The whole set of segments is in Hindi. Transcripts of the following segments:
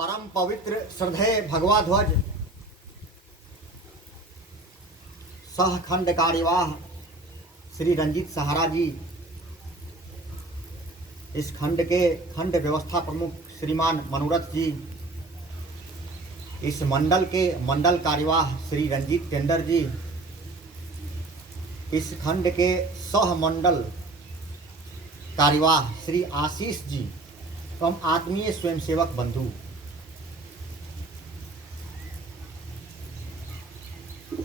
परम पवित्र श्रद्धेय भगवा ध्वज सह खंड कार्यवाह श्री रंजीत सहारा जी, इस खंड के खंड व्यवस्था प्रमुख श्रीमान मनोरथ जी, इस मंडल के मंडल कार्यवाह श्री रंजीत टेंडर जी, इस खंड के सह मंडल कार्यवाह श्री आशीष जी एवं आत्मीय स्वयंसेवक बंधु,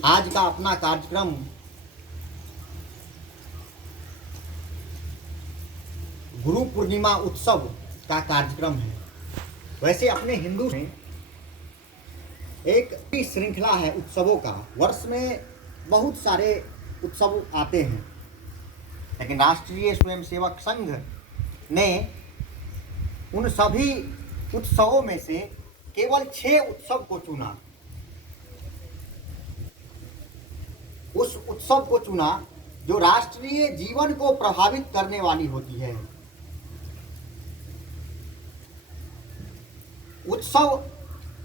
आज का अपना कार्यक्रम गुरु पूर्णिमा उत्सव का कार्यक्रम है। वैसे अपने हिंदू में एक श्रृंखला है उत्सवों का, वर्ष में बहुत सारे उत्सव आते हैं, लेकिन राष्ट्रीय स्वयंसेवक संघ ने उन सभी उत्सवों में से केवल 6 उत्सव को चुना। उस उत्सव को चुना जो राष्ट्रीय जीवन को प्रभावित करने वाली होती है। उत्सव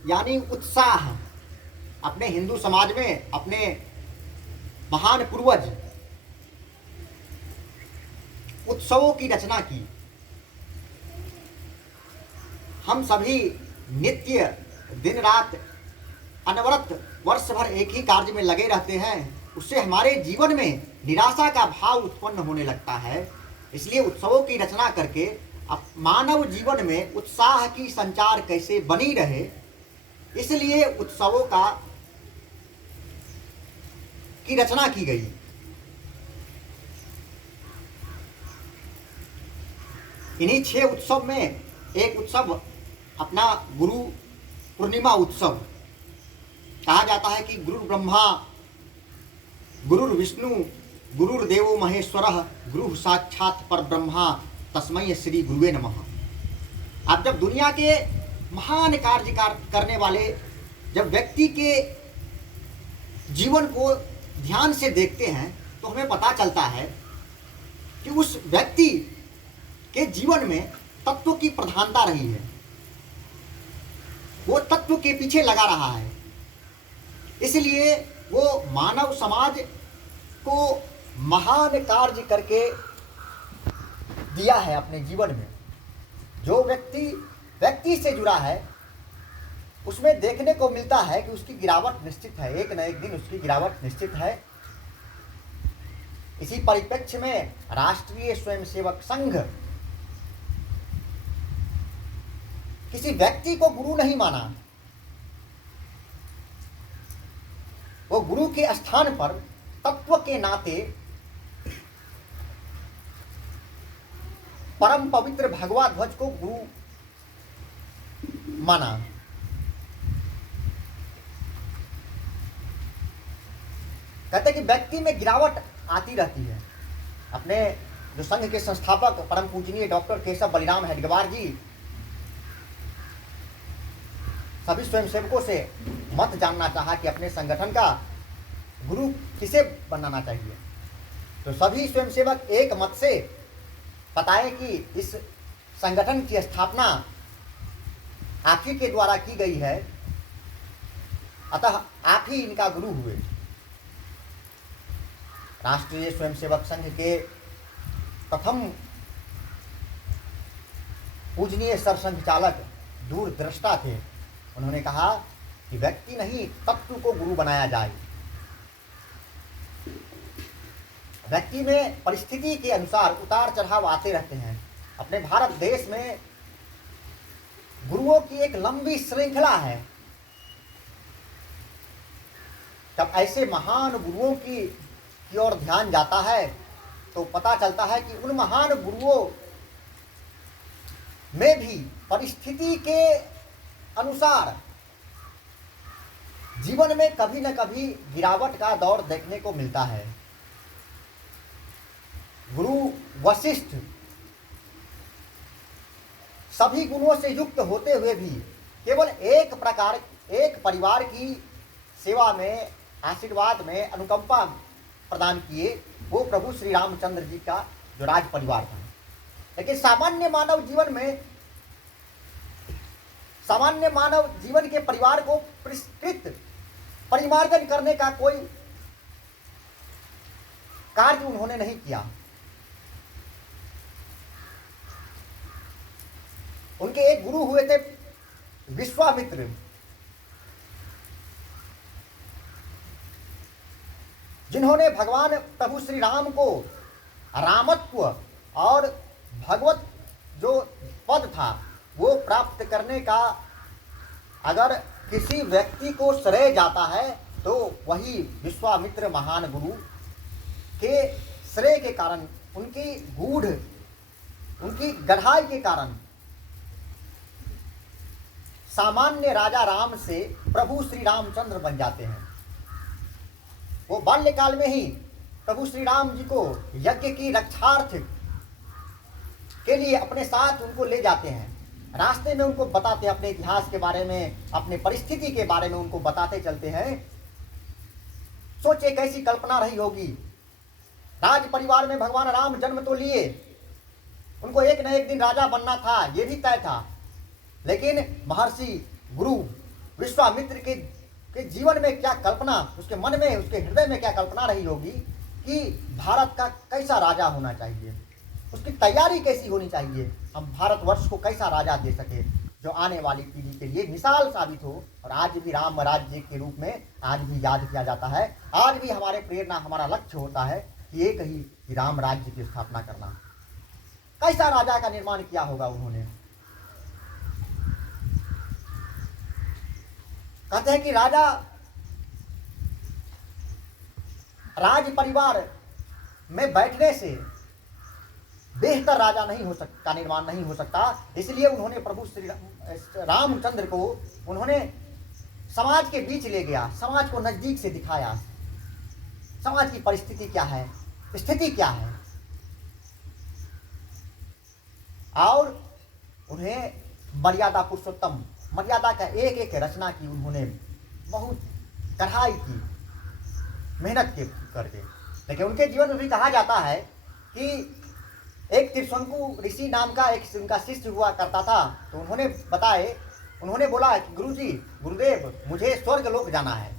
यानी उत्साह। अपने हिंदू समाज में अपने महान पूर्वज उत्सवों की रचना की। हम सभी नित्य दिन रात अनवरत वर्ष भर एक ही कार्य में लगे रहते हैं, उससे हमारे जीवन में निराशा का भाव उत्पन्न होने लगता है। इसलिए उत्सवों की रचना करके अब मानव जीवन में उत्साह की संचार कैसे बनी रहे, इसलिए उत्सवों की रचना की गई। इन्हीं 6 उत्सव में एक उत्सव अपना गुरु पूर्णिमा उत्सव। कहा जाता है कि गुरु ब्रह्मा गुरुर्विष्णु गुरुर्देवो महेश्वरः गुरु साक्षात परब्रह्मा तस्मै श्री गुरुवे नमः। आप जब दुनिया के महान कार्य करने वाले जब व्यक्ति के जीवन को ध्यान से देखते हैं तो हमें पता चलता है कि उस व्यक्ति के जीवन में तत्व की प्रधानता रही है। वो तत्व के पीछे लगा रहा है, इसलिए वो मानव समाज को महान कार्य करके दिया है अपने जीवन में। जो व्यक्ति से जुड़ा है उसमें देखने को मिलता है कि उसकी गिरावट निश्चित है, एक न एक दिन उसकी गिरावट निश्चित है। इसी परिप्रेक्ष्य में राष्ट्रीय स्वयंसेवक संघ किसी व्यक्ति को गुरु नहीं माना, वो गुरु के स्थान पर तत्व के नाते परम पवित्र भगवा ध्वज को गुरु माना। कहते कि व्यक्ति में गिरावट आती रहती है। अपने जो संघ के संस्थापक परम पूजनीय डॉक्टर केशव बलिराम हेडगेवार जी सभी स्वयंसेवकों से मत जानना चाहा कि अपने संगठन का गुरु किसे बनाना चाहिए, तो सभी स्वयंसेवक एक मत से बताए कि इस संगठन की स्थापना आप ही के द्वारा की गई है, अतः आप ही इनका गुरु हुए। राष्ट्रीय स्वयंसेवक संघ के प्रथम पूजनीय सरसंघचालक दूरदृष्टा थे। उन्होंने कहा कि व्यक्ति नहीं तत्व को गुरु बनाया जाए। व्यक्ति में परिस्थिति के अनुसार उतार चढ़ाव आते रहते हैं। अपने भारत देश में गुरुओं की एक लंबी श्रृंखला है। जब ऐसे महान गुरुओं की ओर ध्यान जाता है तो पता चलता है कि उन महान गुरुओं में भी परिस्थिति के अनुसार जीवन में कभी न कभी गिरावट का दौर देखने को मिलता है। गुरु वशिष्ठ सभी गुणों से युक्त होते हुए भी केवल एक परिवार की सेवा में, आशीर्वाद में अनुकंपा प्रदान किए, वो प्रभु श्री रामचंद्र जी का जो राज परिवार था। लेकिन सामान्य मानव जीवन में सामान्य मानव जीवन के परिवार को परिष्कृत परिमार्जन करने का कोई कार्य उन्होंने नहीं किया। उनके एक गुरु हुए थे विश्वामित्र, जिन्होंने भगवान प्रभु श्री राम को रामत्व और भगवत जो पद था वो प्राप्त करने का अगर किसी व्यक्ति को श्रेय जाता है तो वही विश्वामित्र महान गुरु के श्रेय के कारण, उनकी गूढ़, उनकी गढ़ाई के कारण सामान्य राजा राम से प्रभु श्री रामचंद्र बन जाते हैं। वो बाल्यकाल में ही प्रभु श्री राम जी को यज्ञ की रक्षार्थ के लिए अपने साथ उनको ले जाते हैं। रास्ते में उनको बताते हैं अपने इतिहास के बारे में, अपने परिस्थिति के बारे में उनको बताते चलते हैं। सोचिए कैसी कल्पना रही होगी। राज परिवार में भगवान राम जन्म तो लिए, उनको एक न एक दिन राजा बनना था, ये भी तय था। लेकिन महर्षि गुरु विश्वामित्र के जीवन में क्या कल्पना, उसके मन में, उसके हृदय में क्या कल्पना रही होगी कि भारत का कैसा राजा होना चाहिए, उसकी तैयारी कैसी होनी चाहिए, हम भारतवर्ष को कैसा राजा दे सके जो आने वाली पीढ़ी के लिए मिसाल साबित हो। और आज भी राम राज्य के रूप में आज भी याद किया जाता है। आज भी हमारे प्रेरणा, हमारा लक्ष्य होता है कि एक ही कि राम राज्य की स्थापना करना। कैसा राजा का निर्माण किया होगा उन्होंने। कहते हैं कि राजा राज परिवार में बैठने से बेहतर राजा नहीं हो सकता, निर्माण नहीं हो सकता। इसलिए उन्होंने प्रभु श्री रामचंद्र को उन्होंने समाज के बीच ले गया, समाज को नजदीक से दिखाया, समाज की परिस्थिति क्या है, स्थिति क्या है, और उन्हें मर्यादा पुरुषोत्तम, मर्यादा का एक एक रचना की उन्होंने बहुत कढ़ाई की, मेहनत करके। लेकिन उनके जीवन में भी कहा जाता है कि एक त्रिशंकु ऋषि नाम का एक उनका शिष्य हुआ करता था। तो उन्होंने बोला कि गुरुजी, गुरुदेव, मुझे स्वर्गलोक जाना है,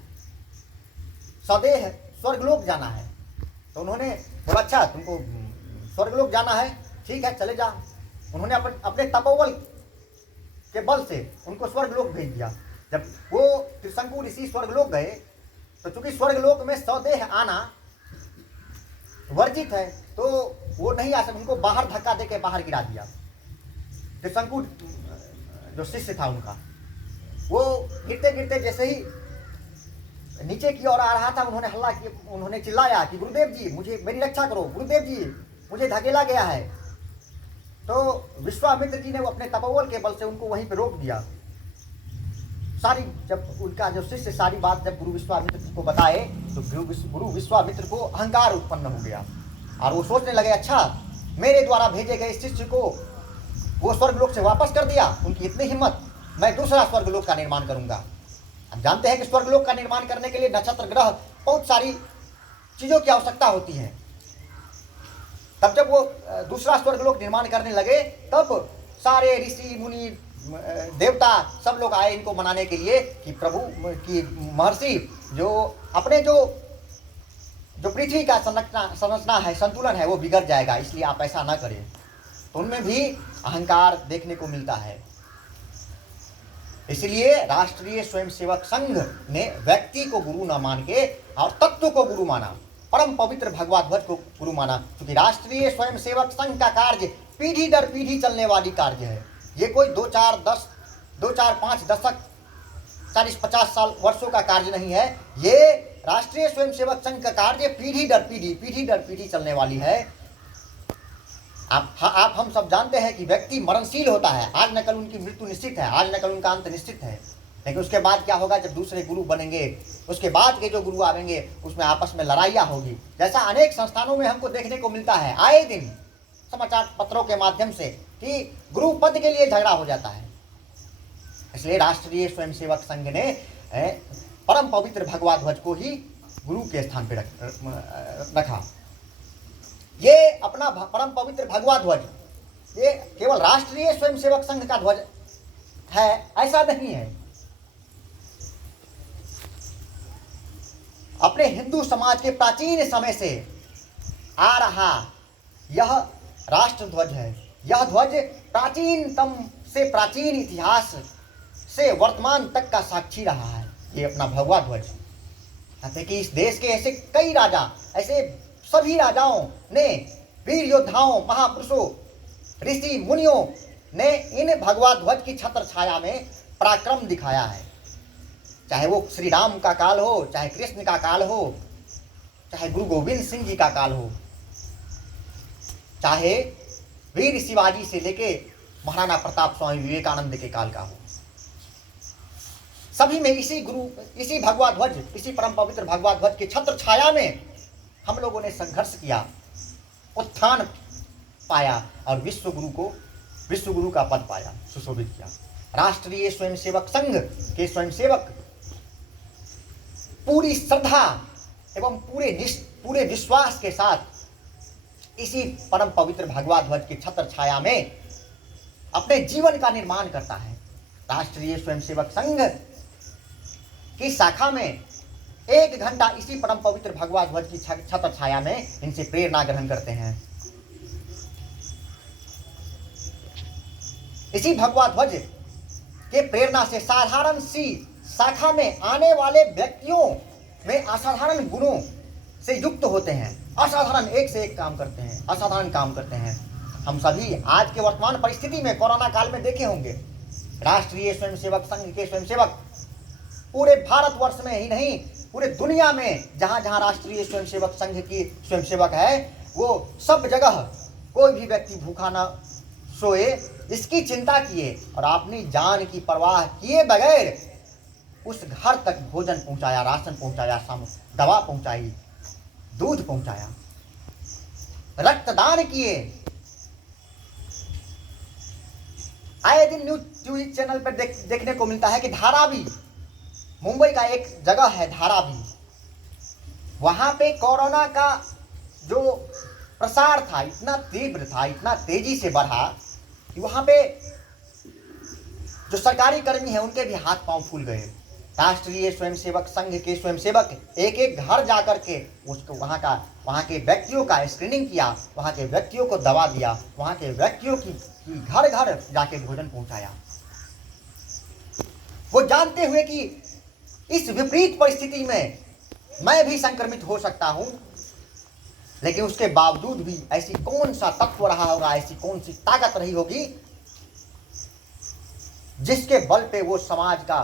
सदैह स्वर्गलोक जाना है। तो उन्होंने बोला अच्छा तुमको स्वर्गलोक जाना है, ठीक है चले जा। उन्होंने अपने तपोबल के बल से उनको स्वर्गलोक भेज दिया। जब वो त्रिशंकु ऋषि स्वर्गलोक गए तो चूंकि स्वर्गलोक में सदेह आना वर्जित है तो वो नहीं आ सकते, उनको बाहर धक्का देके बाहर गिरा दिया। त्रिशंकु जो शिष्य था उनका, वो गिरते गिरते जैसे ही नीचे की ओर आ रहा था, उन्होंने हल्ला किया, उन्होंने चिल्लाया कि गुरुदेव जी मुझे, मेरी रक्षा करो, गुरुदेव जी मुझे धकेला गया है। तो विश्वामित्र जी ने वो अपने तपोबल के बल से उनको वहीं पे रोक दिया। सारी जब उनका जो शिष्य सारी बात जब गुरु विश्वामित्र को बताए तो गुरु विश्वामित्र को अहंकार उत्पन्न हो गया और वो सोचने लगे अच्छा मेरे द्वारा भेजे गए शिष्य को वो स्वर्गलोक से वापस कर दिया, उनकी इतनी हिम्मत, मैं दूसरा स्वर्गलोक का निर्माण करूंगा। हम जानते हैं कि स्वर्गलोक का निर्माण करने के लिए नक्षत्र ग्रह बहुत सारी चीजों की आवश्यकता होती है। तब जब वो दूसरा स्वर्गलोक निर्माण करने लगे तब सारे ऋषि मुनि देवता सब लोग आए इनको मनाने के लिए कि प्रभु की महर्षि जो अपने जो पृथ्वी का संरचना है, संतुलन है, वो बिगड़ जाएगा, इसलिए आप ऐसा ना करें। तो उनमें भी अहंकार देखने को मिलता है। इसलिए राष्ट्रीय स्वयंसेवक संघ ने व्यक्ति को गुरु न मान के और तत्व को गुरु माना, परम पवित्र भगवत ध्वज को गुरु माना। क्योंकि राष्ट्रीय स्वयंसेवक संघ का कार्य पीढ़ी दर पीढ़ी चलने वाली कार्य है। ये कोई 2 4 5 दशक 40-50 साल वर्षों का कार्य नहीं है। ये राष्ट्रीय स्वयंसेवक संघ का कार्य पीढ़ी दर पीढ़ी चलने वाली है। आप हम सब जानते हैं कि व्यक्ति मरणशील होता है, आज न कल उनकी मृत्यु निश्चित है, आज न कल उनका अंत निश्चित है। लेकिन उसके बाद क्या होगा, जब दूसरे गुरु बनेंगे, उसके बाद के जो गुरु आएंगे उसमें आपस में लड़ाइयाँ होगी। जैसा अनेक संस्थानों में हमको देखने को मिलता है आए दिन समाचार पत्रों के माध्यम से कि गुरु पद के लिए झगड़ा हो जाता है। इसलिए राष्ट्रीय स्वयंसेवक संघ ने परम पवित्र भगवा ध्वज को ही गुरु के स्थान पर रखा। ये अपना परम पवित्र भगवा ध्वज ये केवल राष्ट्रीय स्वयंसेवक संघ का ध्वज है, ऐसा नहीं है। अपने हिंदू समाज के प्राचीन समय से आ रहा यह राष्ट्र ध्वज है। यह ध्वज प्राचीनतम से प्राचीन इतिहास से वर्तमान तक का साक्षी रहा है। ये अपना भगवा ध्वज, कहते कि इस देश के ऐसे कई राजा, ऐसे सभी राजाओं ने, वीर योद्धाओं, महापुरुषों, ऋषि मुनियों ने इन भगवा ध्वज की छत्र छाया में पराक्रम दिखाया है। चाहे वो श्री राम का काल हो, चाहे कृष्ण का काल हो, चाहे गुरु गोविंद सिंह जी का काल हो, चाहे वीर शिवाजी से लेके महाराणा प्रताप स्वामी विवेकानंद के काल का हो, सभी में इसी भगवा ध्वज, इसी परम पवित्र भगवा ध्वज की छत्र छाया में हम लोगों ने संघर्ष किया, उत्थान पाया और विश्व गुरु का पद पाया, सुशोभित किया। राष्ट्रीय स्वयंसेवक संघ के स्वयंसेवक पूरी श्रद्धा एवं पूरे विश्वास के साथ इसी परम पवित्र भगवा ध्वज की छत्र छाया में अपने जीवन का निर्माण करता है। राष्ट्रीय स्वयंसेवक संघ की शाखा में 1 घंटा इसी परम पवित्र भगवा ध्वज की छत्र छाया में इनसे प्रेरणा ग्रहण करते हैं। इसी भगवा ध्वज के प्रेरणा से साधारण सी शाखा में आने वाले व्यक्तियों में असाधारण गुणों से युक्त होते हैं, असाधारण एक से एक काम करते हैं, असाधारण काम करते हैं। हम सभी आज के वर्तमान परिस्थिति में कोरोना काल में देखे होंगे, राष्ट्रीय स्वयंसेवक संघ के स्वयंसेवक पूरे भारतवर्ष में ही नहीं, पूरे दुनिया में जहां जहां राष्ट्रीय स्वयंसेवक संघ की स्वयंसेवक है, वो सब जगह कोई भी व्यक्ति भूखा न सोए इसकी चिंता किए और अपनी जान की परवाह किए बगैर उस घर तक भोजन पहुंचाया, राशन पहुंचाया, दवा पहुंचाई, दूध पहुंचाया, रक्तदान किए। आए दिन न्यूज चैनल पर देखने को मिलता है कि धारावी, मुंबई का एक जगह है धारावी, वहां पे कोरोना का जो प्रसार था इतना तीव्र था, इतना तेजी से बढ़ा कि वहां पे जो सरकारी कर्मी हैं उनके भी हाथ पांव फूल गए। राष्ट्रीय स्वयंसेवक संघ के स्वयंसेवक एक एक घर जाकर के उसको वहाँ के व्यक्तियों का स्क्रीनिंग किया, वहाँ के व्यक्तियों को दवा दिया, वहाँ के व्यक्तियों की घर घर जाके भोजन पहुंचाया। वो जानते हुए कि इस विपरीत परिस्थिति में मैं भी संक्रमित हो सकता हूं, लेकिन उसके बावजूद भी ऐसी कौन सा तत्व रहा होगा, ऐसी कौन सी ताकत रही होगी जिसके बल पे वो समाज का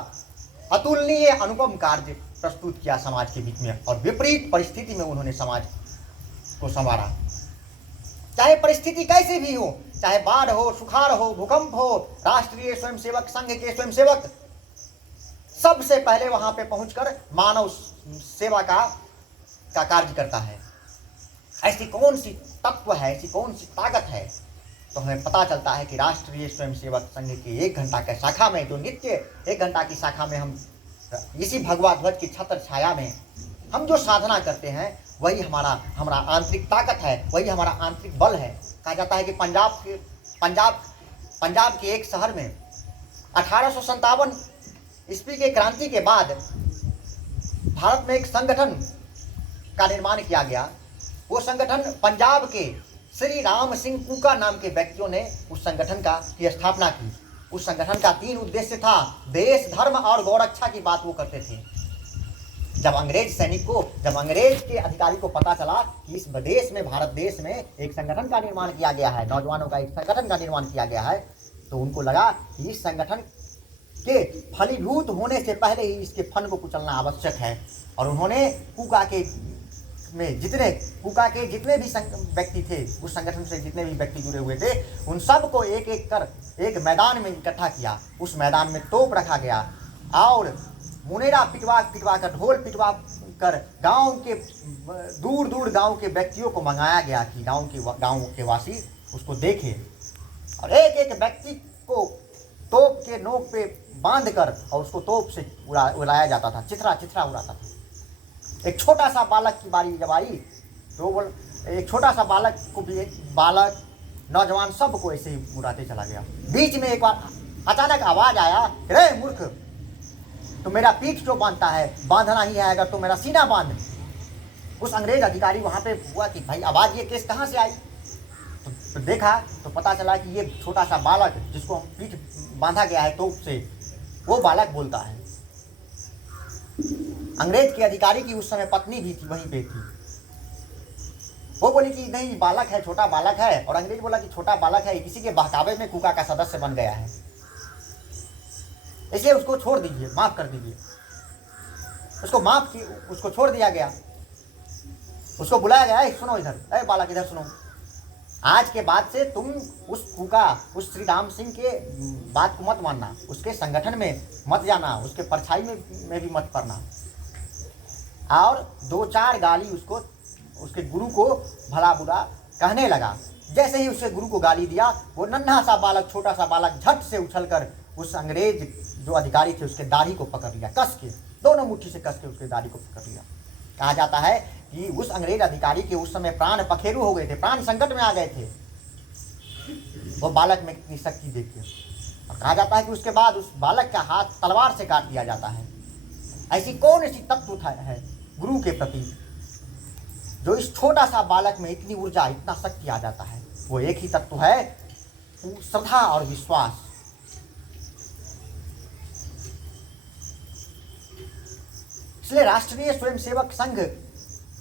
अतुलनीय अनुपम कार्य प्रस्तुत किया समाज के बीच में, और विपरीत परिस्थिति में उन्होंने समाज को संवारा। चाहे परिस्थिति कैसे भी हो, चाहे बाढ़ हो, सुखाड़ हो, भूकंप हो, राष्ट्रीय स्वयंसेवक संघ के स्वयंसेवक सबसे पहले वहां पे पहुंचकर मानव सेवा का कार्य करता है। ऐसी कौन सी तत्व है, ऐसी कौन सी ताकत है, तो हमें पता चलता है कि राष्ट्रीय स्वयंसेवक संघ की 1 घंटा की शाखा में, जो नित्य 1 घंटा की शाखा में हम इसी भगवा ध्वज की छत्र छाया में हम जो साधना करते हैं, वही हमारा आंतरिक ताकत है, वही हमारा आंतरिक बल है। कहा जाता है कि पंजाब के एक शहर में 1857 ईस्वी के क्रांति के बाद भारत में एक संगठन का निर्माण किया गया। वो संगठन पंजाब के श्री राम सिंह कूका नाम के व्यक्तियों ने उस संगठन की स्थापना की। उस संगठन का 3 उद्देश्य था। देश, धर्म और गौरक्षा की बात वो करते थे। जब अंग्रेज के अधिकारी को पता चला कि इस देश में, भारत देश में एक संगठन का निर्माण किया गया है, नौजवानों का एक संगठन का निर्माण किया गया है, तो उनको लगा कि इस संगठन के फलीभूत होने से पहले ही इसके फन को कुचलना आवश्यक है। और उन्होंने कूका के जितने भी व्यक्ति थे, उस संगठन से जितने भी व्यक्ति जुड़े हुए थे, उन सब को एक एक कर एक मैदान में इकट्ठा किया। उस मैदान में तोप रखा गया और मुनेरा पिटवा कर, ढोल पिटवा कर गांव के दूर दूर गांव के व्यक्तियों को मंगाया गया कि गांव के वासी उसको देखें। और एक एक व्यक्ति को तोप के नोक पे बांध कर और उसको तोप से उड़ाया जाता था, चिथरा उड़ाता था। एक छोटा सा बालक की बारी जब आई तो एक छोटा सा बालक नौजवान सबको ऐसे ही उड़ाते चला गया। बीच में एक बार अचानक आवाज आया, रे मूर्ख, तो मेरा पीठ जो बांधता है, बांधना ही है अगर तो मेरा सीना बांध। उस अंग्रेज अधिकारी वहां पे हुआ कि भाई आवाज ये केस कहाँ से आई, तो देखा तो पता चला कि ये छोटा सा बालक जिसको पीठ बांधा गया है तोप से, वो बालक बोलता है। अंग्रेज के अधिकारी की उस समय पत्नी भी थी, वहीं पे थी। वो बोली कि नहीं बालक है, छोटा बालक है, और अंग्रेज बोला कि छोटा बालक है, किसी के बहकावे में कुका का सदस्य बन गया है, इसलिए उसको छोड़ दीजिए, माफ कर दीजिए। उसको छोड़ दिया गया। उसको बुलाया गया, सुनो इधर, अरे बालक इधर सुनो, आज के बाद से तुम उस कुका, उस श्री राम सिंह के बात को मत मानना, उसके संगठन में मत जाना, उसके परछाई में भी मत पड़ना। और 2-4 गाली उसको, उसके गुरु को भला बुरा कहने लगा। जैसे ही उसके गुरु को गाली दिया, वो नन्हा सा बालक, छोटा सा बालक झट से उछलकर उस अंग्रेज जो अधिकारी थे उसके दाढ़ी को पकड़ लिया, कस के, दोनों मुट्ठी से कस के उसके दाढ़ी को पकड़ लिया। कहा जाता है कि उस अंग्रेज अधिकारी के उस समय प्राण पखेरु हो गए थे, प्राण संकट में आ गए थे, वो बालक में कितनी शक्ति देखिए। और कहा जाता है कि उसके बाद उस बालक का हाथ तलवार से काट दिया जाता है। ऐसी कौन सी तत्व है गुरु के प्रति जो इस छोटा सा बालक में इतनी ऊर्जा, इतना शक्ति आ जाता है? वो एक ही तत्व है, श्रद्धा और विश्वास। इसलिए राष्ट्रीय स्वयंसेवक संघ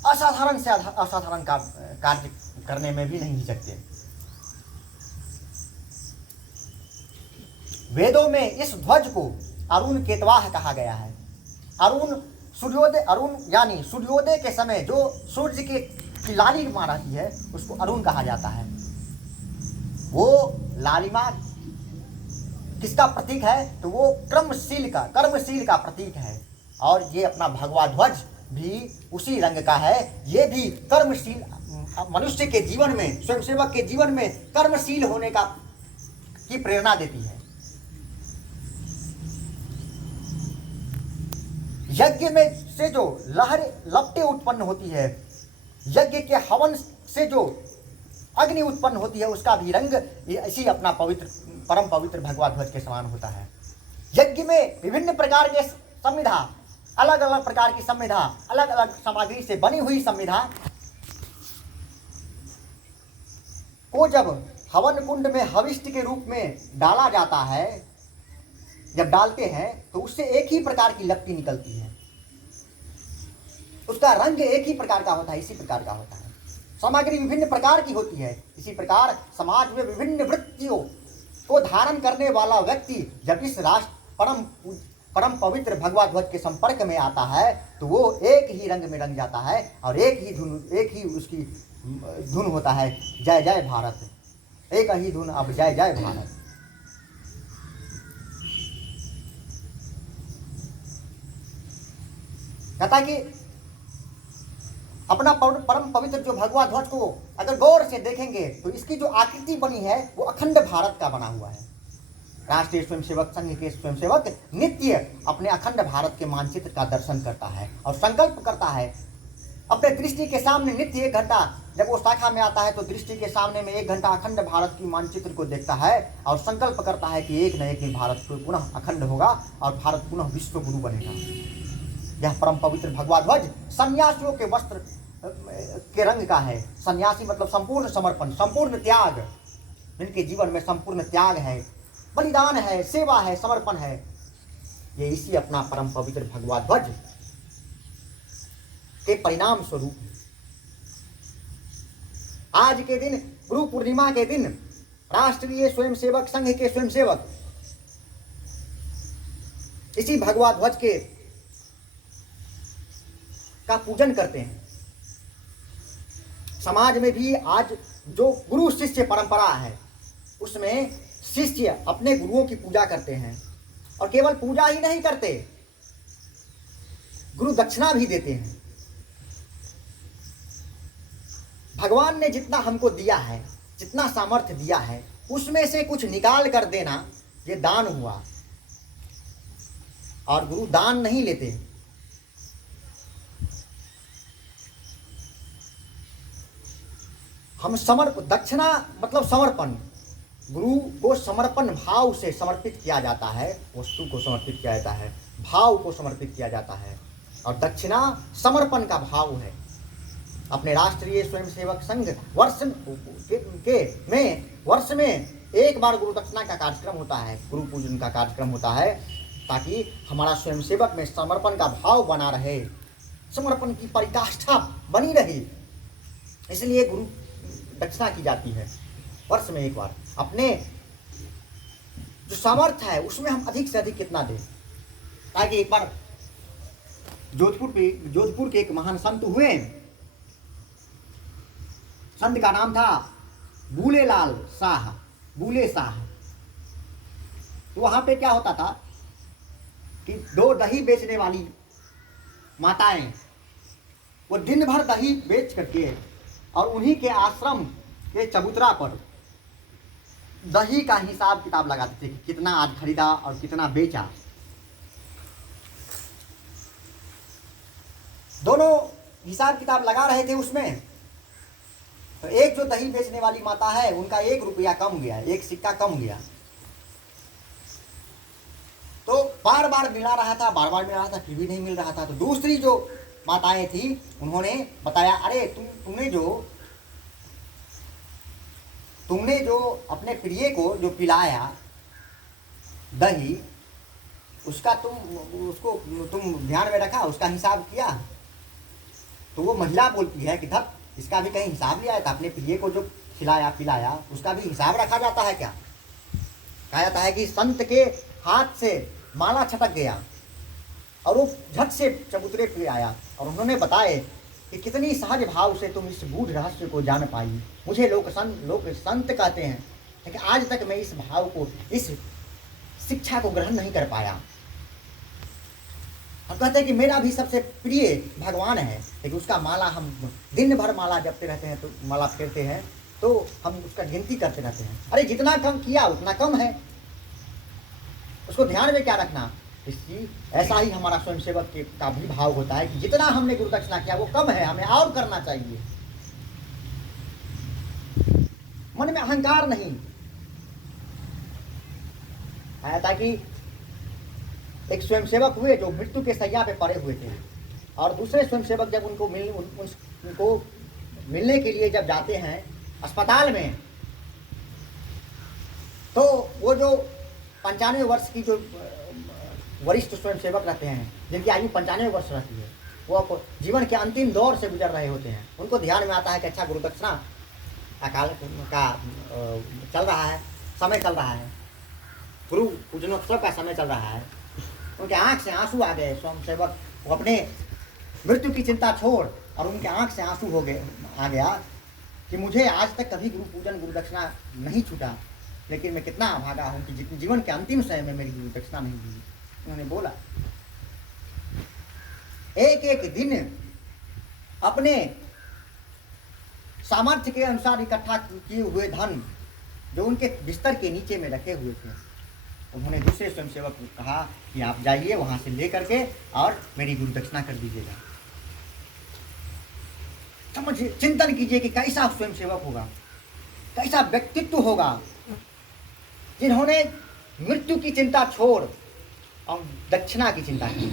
असाधारण से असाधारण कार्य करने में भी नहीं हिचकते। वेदों में इस ध्वज को अरुण केतवाह कहा गया है। अरुण सूर्योदय, अरुण यानी सूर्योदय के समय जो सूर्य की लालिमा रहती है उसको अरुण कहा जाता है। वो लालिमा किसका प्रतीक है? तो वो कर्मशील का प्रतीक है। और ये अपना भगवा ध्वज भी उसी रंग का है। ये भी कर्मशील मनुष्य के जीवन में, स्वयंसेवक के जीवन में कर्मशील होने की प्रेरणा देती है। यज्ञ में से जो लपटें उत्पन्न होती है, यज्ञ के हवन से जो अग्नि उत्पन्न होती है, उसका भी रंग इसी अपना परम पवित्र भगवा ध्वज के समान होता है। यज्ञ में विभिन्न प्रकार के संविधा, अलग अलग प्रकार की संविधा, अलग अलग सामग्री से बनी हुई संविधा को जब हवन कुंड में हविष्ट के रूप में डाला जाता है, जब डालते हैं तो उससे एक ही प्रकार की लपटी निकलती है। उसका रंग एक ही प्रकार का होता है, इसी प्रकार का होता है। सामग्री विभिन्न प्रकार की होती है। इसी प्रकार समाज में विभिन्न वृत्तियों को धारण करने वाला व्यक्ति जब इस राष्ट्र परम पवित्र भगवा ध्वज के संपर्क में आता है तो वो एक ही रंग में रंग जाता है और एक ही उसकी धुन होता है, जय जय भारत। एक ही धुन, अब जय जय भारत। कहता कि अपना परम पवित्र जो भगवा ध्वज को अगर गौर से देखेंगे तो इसकी जो आकृति बनी है वो अखंड भारत का बना हुआ है। राष्ट्रीय स्वयंसेवक संघ के स्वयंसेवक नित्य अपने अखंड भारत के मानचित्र का दर्शन करता है और संकल्प करता है अपने दृष्टि के सामने नित्य 1 घंटा, जब वो शाखा में आता है तो दृष्टि के सामने में 1 घंटा अखंड भारत की मानचित्र को देखता है और संकल्प करता है कि एक न एक दिन भारत को पुनः अखंड होगा और भारत पुनः विश्व गुरु बनेगा। यह परम पवित्र भगवा ध्वज सन्यासियों के वस्त्र के रंग का है। सन्यासी मतलब संपूर्ण समर्पण, संपूर्ण त्याग, जिनके जीवन में संपूर्ण त्याग है, बलिदान है, सेवा है, समर्पण है। ये इसी अपना परम पवित्र भगवा ध्वज के परिणाम स्वरूप है। आज के दिन, गुरु पूर्णिमा के दिन, राष्ट्रीय स्वयंसेवक संघ के स्वयंसेवक इसी भगवा ध्वज का पूजन करते हैं। समाज में भी आज जो गुरु शिष्य परंपरा है उसमें शिष्य अपने गुरुओं की पूजा करते हैं और केवल पूजा ही नहीं करते, गुरु दक्षिणा भी देते हैं। भगवान ने जितना हमको दिया है, जितना सामर्थ्य दिया है, उसमें से कुछ निकाल कर देना, ये दान हुआ। और गुरु दान नहीं लेते, हम दक्षिणा मतलब समर्पण, गुरु को समर्पण भाव से समर्पित किया जाता है, वस्तु को समर्पित किया जाता है, भाव को समर्पित किया जाता है। और दक्षिणा समर्पण का भाव है। अपने राष्ट्रीय स्वयंसेवक संघ वर्ष में एक बार गुरु दक्षिणा का कार्यक्रम होता है, गुरु पूजन का कार्यक्रम होता है, ताकि हमारा स्वयंसेवक में समर्पण का भाव बना रहे, समर्पण की परिकाष्ठा बनी रही। इसलिए गुरु दक्षिणा की जाती है वर्ष में एक बार। अपने जो सामर्थ्य है उसमें हम अधिक से अधिक कितना दें, ताकि एक बार जोधपुर के एक महान संत हुए। संत का नाम था बूले शाह। तो वहां पे क्या होता था कि 2 दही बेचने वाली माताएं, वो दिन भर दही बेच करके और उन्हीं के आश्रम के चबूतरा पर दही का हिसाब किताब लगाते थे कि कितना आज खरीदा और कितना बेचा। दोनों हिसाब किताब लगा रहे थे उसमें। तो एक जो दही बेचने वाली माता है, उनका 1 रुपया कम गया, 1 सिक्का कम गया। तो बार बार मिला रहा था, फिर भी नहीं मिल रहा था। तो दूसरी जो माताएं थी, उन्होंने बताया, अरे तुमने जो अपने प्रिय को जो पिलाया दही, उसका तुम ध्यान में रखा, उसका हिसाब किया? तो वो महिला बोलती है कि धत, इसका भी कहीं हिसाब लिया था? अपने प्रिय को जो खिलाया पिलाया उसका भी हिसाब रखा जाता है क्या? कहा जाता है कि संत के हाथ से माला छटक गया और वो झट से चबूतरे पे आया और उन्होंने बताए कि कितनी सहज भाव से तुम इस गूढ़ रहस्य को जान पाई। मुझे लोग संत कहते हैं, लेकिन आज तक मैं इस भाव को, इस शिक्षा को ग्रहण नहीं कर पाया। हम कहते हैं कि मेरा भी सबसे प्रिय भगवान है, लेकिन उसका माला हम दिन भर माला जपते रहते हैं, तो माला फेरते हैं, तो हम उसका गिनती करते रहते हैं। अरे जितना कम किया उतना कम है, उसको ध्यान में क्या रखना। इसकी ऐसा ही हमारा स्वयंसेवक का भी भाव होता है कि जितना हमने गुरु दक्षिणा किया वो कम है, हमें और करना चाहिए। मन में अहंकार नहीं आया। ताकि एक स्वयंसेवक हुए जो मृत्यु के सैया पे पड़े हुए थे, और दूसरे स्वयंसेवक जब उनको मिलने के लिए जब जाते हैं अस्पताल में, तो वो जो 95 वर्ष की जो वरिष्ठ स्वयंसेवक रहते हैं, जिनकी आयु 95 वर्ष रहती है, वो जीवन के अंतिम दौर से गुजर रहे होते हैं। उनको ध्यान में आता है कि अच्छा गुरु दक्षिणा अकाल का चल रहा है, समय चल रहा है, गुरु पूजनोत्सव का समय चल रहा है। उनके आंख से आंसू आ गए। स्वयंसेवक वो अपने मृत्यु की चिंता छोड़, और उनके आंख से आंसू आ गया कि मुझे आज तक कभी गुरु पूजन गुरु दक्षिणा नहीं छूटा, लेकिन मैं कितना अभागा हूँ कि जीवन के अंतिम समय में मेरी गुरु दक्षिणा नहीं हुई। उन्होंने बोला, एक एक दिन अपने सामर्थ्य के अनुसार इकट्ठा किए हुए धन जो उनके बिस्तर के नीचे में रखे हुए थे, उन्होंने दूसरे स्वयंसेवक को कहा कि आप जाइए वहां से लेकर के और मेरी गुरु दक्षिणा कर दीजिएगा। समझिए, चिंतन कीजिए कि कैसा स्वयंसेवक होगा, कैसा व्यक्तित्व होगा जिन्होंने मृत्यु की चिंता छोड़ और दक्षिणा की चिंता की।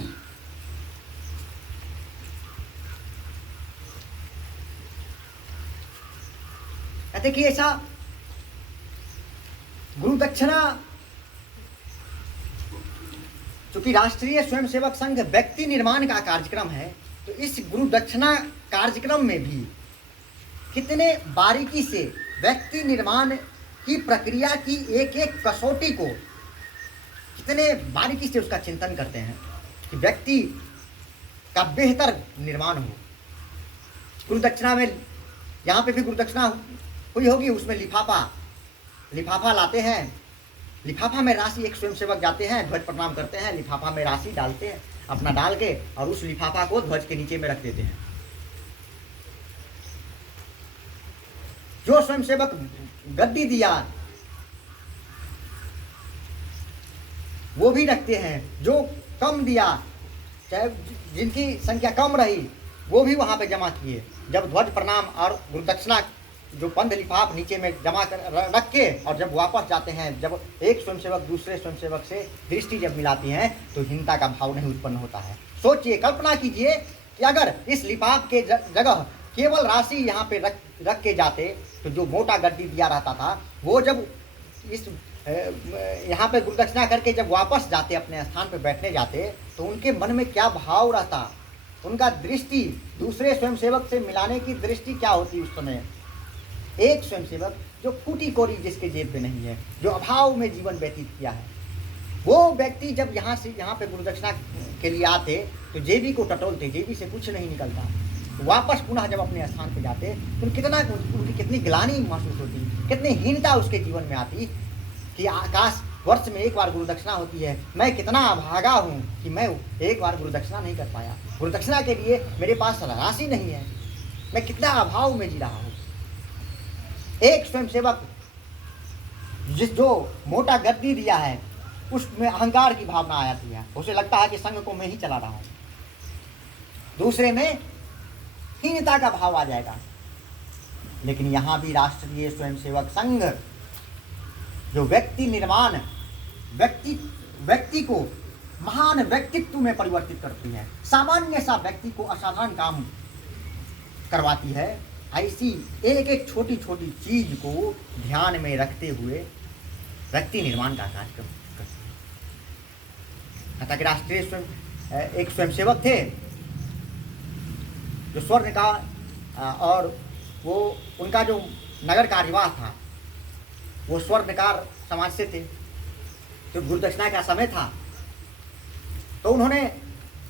कहते कि ऐसा गुरु दक्षिणा, चूंकि राष्ट्रीय स्वयंसेवक संघ व्यक्ति निर्माण का कार्यक्रम है, तो इस गुरु दक्षिणा कार्यक्रम में भी कितने बारीकी से व्यक्ति निर्माण की प्रक्रिया की एक एक कसौटी को कितने बारीकी से उसका चिंतन करते हैं कि व्यक्ति का बेहतर निर्माण हो। गुरु दक्षिणा में, यहाँ पे भी गुरु दक्षिणा हुई होगी, उसमें लिफाफा लाते हैं, लिफाफा में राशि, एक स्वयंसेवक जाते हैं, ध्वज प्रणाम करते हैं, लिफाफा में राशि डालते हैं, अपना डाल के, और उस लिफाफा को ध्वज के नीचे में रख देते हैं। जो स्वयंसेवक गद्दी दिया वो भी रखते हैं, जो कम दिया, चाहे जिनकी संख्या कम रही, वो भी वहां पे जमा किए। जब ध्वज प्रणाम और गुरु दक्षिणा जो बंद लिफाफ नीचे में जमा कर रख के और जब वापस जाते हैं, जब एक स्वयंसेवक दूसरे स्वयंसेवक से दृष्टि जब मिलाती हैं तो हीनता का भाव नहीं उत्पन्न होता है। सोचिए, कल्पना कीजिए कि अगर इस लिफाफ के जगह केवल राशि यहाँ पे रख के जाते तो जो मोटा गड्डी दिया रहता था वो जब इस यहाँ पे गुरुदक्षिणा करके जब वापस जाते अपने स्थान पे बैठने जाते तो उनके मन में क्या भाव रहता, उनका दृष्टि दूसरे स्वयंसेवक से मिलाने की दृष्टि क्या होती उस समय। एक स्वयंसेवक जो फूटी कोरी जिसके जेब में नहीं है, जो अभाव में जीवन व्यतीत किया है, वो व्यक्ति जब यहाँ से यहाँ पे गुरुदक्षिणा के लिए आते तो जेबी को टटोलते, जेबी से कुछ नहीं निकलता, वापस पुनः जब अपने स्थान पे जाते तो उनकी कितनी ग्लानि महसूस होती, कितनी हीनता उसके जीवन में आती कि आकाश वर्ष में एक बार गुरुदक्षिणा होती है, मैं कितना अभागा हूँ कि मैं एक बार गुरुदक्षिणा नहीं कर पाया, गुरुदक्षिणा के लिए मेरे पास राशि नहीं है, मैं कितना अभाव में जी रहा हूँ। एक स्वयंसेवक जो मोटा गद्दी दिया है उसमें अहंकार की भावना आ जाती है, उसे लगता है कि संघ को मैं ही चला रहा हूँ। दूसरे में हीनता का भाव आ जाएगा। लेकिन यहाँ भी राष्ट्रीय स्वयंसेवक संघ जो व्यक्ति निर्माण, व्यक्ति को महान व्यक्तित्व में परिवर्तित करती है, सामान्य सा व्यक्ति को असाधारण काम करवाती है, ऐसी एक एक छोटी छोटी चीज को ध्यान में रखते हुए व्यक्ति निर्माण का कार्यक्रम करती है। अतः राष्ट्रीय एक स्वयंसेवक थे जो स्वर्ण का और वो उनका जो नगर कार्यवाह था वो स्वर्णकार समाज से थे। तो गुरुदक्षिणा का समय था तो उन्होंने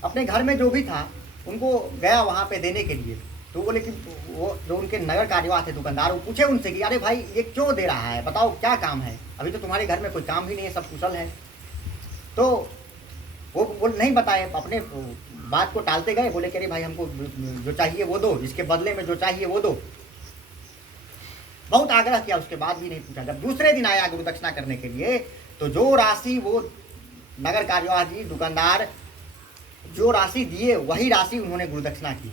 अपने घर में जो भी था उनको गया वहाँ पे देने के लिए। तो बोले कि वो जो उनके नगर कार्यवाह थे दुकानदार, वो पूछे उनसे कि अरे भाई ये क्यों दे रहा है, बताओ क्या काम है, अभी तो तुम्हारे घर में कोई काम भी नहीं है, सब कुशल है। तो वो नहीं बताए, अपने बात को टालते गए, बोले कि अरे भाई हमको जो चाहिए वो दो, इसके बदले में जो चाहिए वो दो। बहुत आग्रह किया, उसके बाद भी नहीं पूछा। जब दूसरे दिन आया गुरुदक्षिणा करने के लिए तो जो राशि वो नगर कार्यवाह जी दुकानदार जो राशि दिए वही राशि उन्होंने गुरुदक्षिणा की।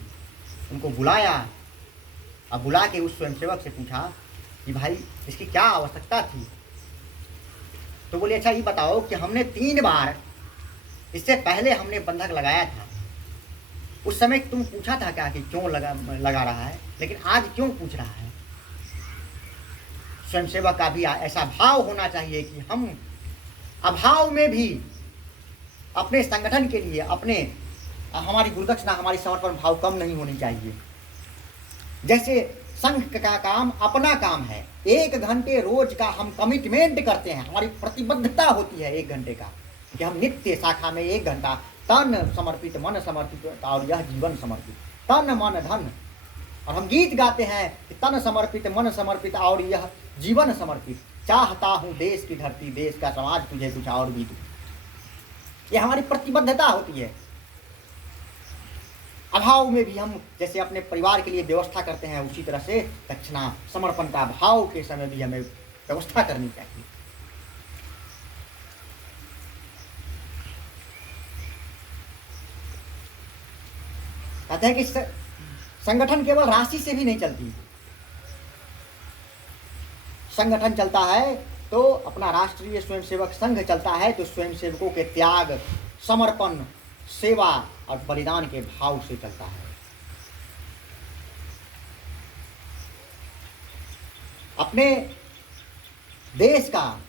उनको बुलाया, अब बुला के उस स्वयंसेवक से पूछा कि भाई इसकी क्या आवश्यकता थी। तो बोले अच्छा ये बताओ कि हमने 3 बार इससे पहले हमने बंधक लगाया था, उस समय तुम पूछा था क्या कि क्यों लगा रहा है, लेकिन आज क्यों पूछ रहा है। स्वयंसेवक का भी ऐसा भाव होना चाहिए कि हम अभाव में भी अपने संगठन के लिए हमारी गुरुदक्षिणा, हमारी समर्पण भाव कम नहीं होनी चाहिए। जैसे संघ का काम अपना काम है, 1 घंटे रोज का हम कमिटमेंट करते हैं, हमारी प्रतिबद्धता होती है 1 घंटे का कि हम नित्य शाखा में 1 घंटा तन समर्पित, मन समर्पित और यह जीवन समर्पित, तन मन धन। और हम गीत गाते हैं कि तन समर्पित, मन समर्पित और यह जीवन समर्पित, चाहता हूँ देश की धरती, देश का समाज, तुझे कुछ और भी दो। ये हमारी प्रतिबद्धता होती है। अभाव में भी हम जैसे अपने परिवार के लिए व्यवस्था करते हैं उसी तरह से दक्षिणा समर्पण का भाव के समय भी हमें व्यवस्था करनी चाहिए। कहते हैं कि संगठन केवल राशि से भी नहीं चलती, संगठन चलता है तो अपना राष्ट्रीय स्वयंसेवक संघ चलता है तो स्वयंसेवकों के त्याग, समर्पण, सेवा और बलिदान के भाव से चलता है। अपने देश का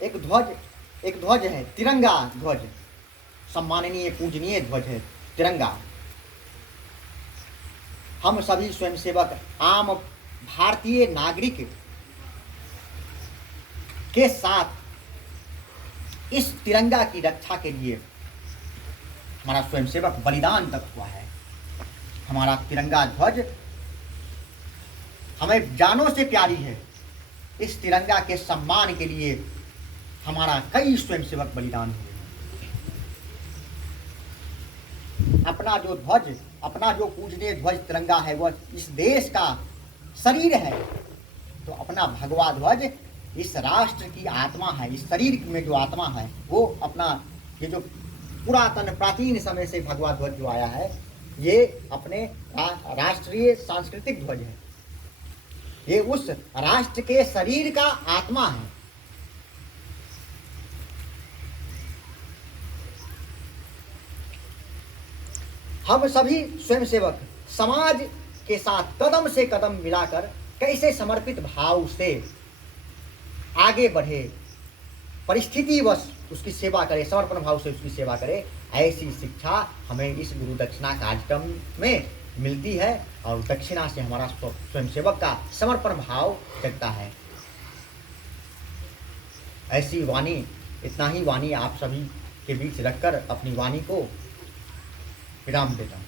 एक ध्वज है, तिरंगा ध्वज, सम्माननीय पूजनीय ध्वज है तिरंगा। हम सभी स्वयंसेवक आम भारतीय नागरिक के साथ इस तिरंगा की रक्षा के लिए हमारा स्वयंसेवक बलिदान तक हुआ है। हमारा तिरंगा ध्वज हमें जानों से प्यारी है। इस तिरंगा के सम्मान के लिए हमारा कई स्वयंसेवक बलिदान हुए। अपना जो ध्वज, अपना जो पूजनीय ध्वज तिरंगा है वह इस देश का शरीर है, तो अपना भगवा ध्वज इस राष्ट्र की आत्मा है। इस शरीर में जो आत्मा है वो अपना ये जो पुरातन प्राचीन समय से भगवा ध्वज जो आया है ये अपने राष्ट्रीय सांस्कृतिक ध्वज है। ये उस राष्ट्र के शरीर का आत्मा है। हम सभी स्वयंसेवक समाज के साथ कदम से कदम मिलाकर कैसे समर्पित भाव से आगे बढ़े, परिस्थितिवश उसकी सेवा करे, समर्पण भाव से उसकी सेवा करे, ऐसी शिक्षा हमें इस गुरु दक्षिणा कार्यक्रम में मिलती है। और दक्षिणा से हमारा स्वयंसेवक का समर्पण भाव जगता है। ऐसी वाणी, इतना ही वाणी आप सभी के बीच रखकर अपनी वाणी को विराम देता हूँ।